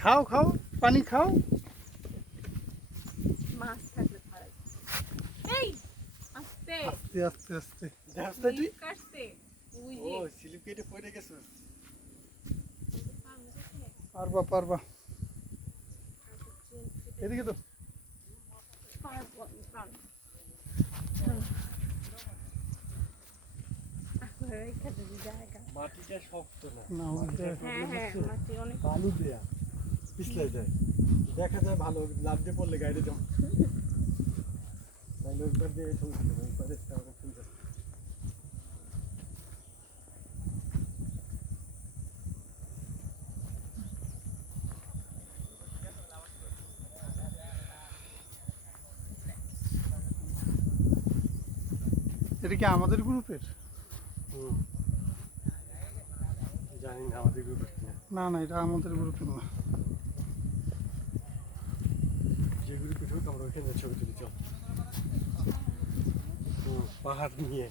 খাও খাও, পানি খাও। মাছ থাকলে ছাড়াই। এই আস্তে আস্তে আস্তে আস্তে। স্লিপ কাটছে। ওই ও যে স্লিপ কেটে পড়ে গেছে। পারবে দেখে। পারবা পারবা। এদিকে তো। পারবো আমি, পারবো। এখানে যে জায়গা। মাটিটা শক্ত না, না ওইটা হ্যাঁ হ্যাঁ মাটি অনেক বালু দেয়া পিছলে যায়, দেখা যায় ভালো লাভ দিয়ে পড়লে গাড়ি যাও নাহলে ওই পার দিয়ে চলতে হবে, ওই পারে অনেক সুন্দর। এটা কি আমাদের গ্রুপের? জানি না আমাদের গ্রুপ কিনা, না না, এটা আমাদের গ্রুপের না। যে গ্রুপে ঢুক আমরা ওইখানে ছবি তুলি চল। পাহাড় নিয়ে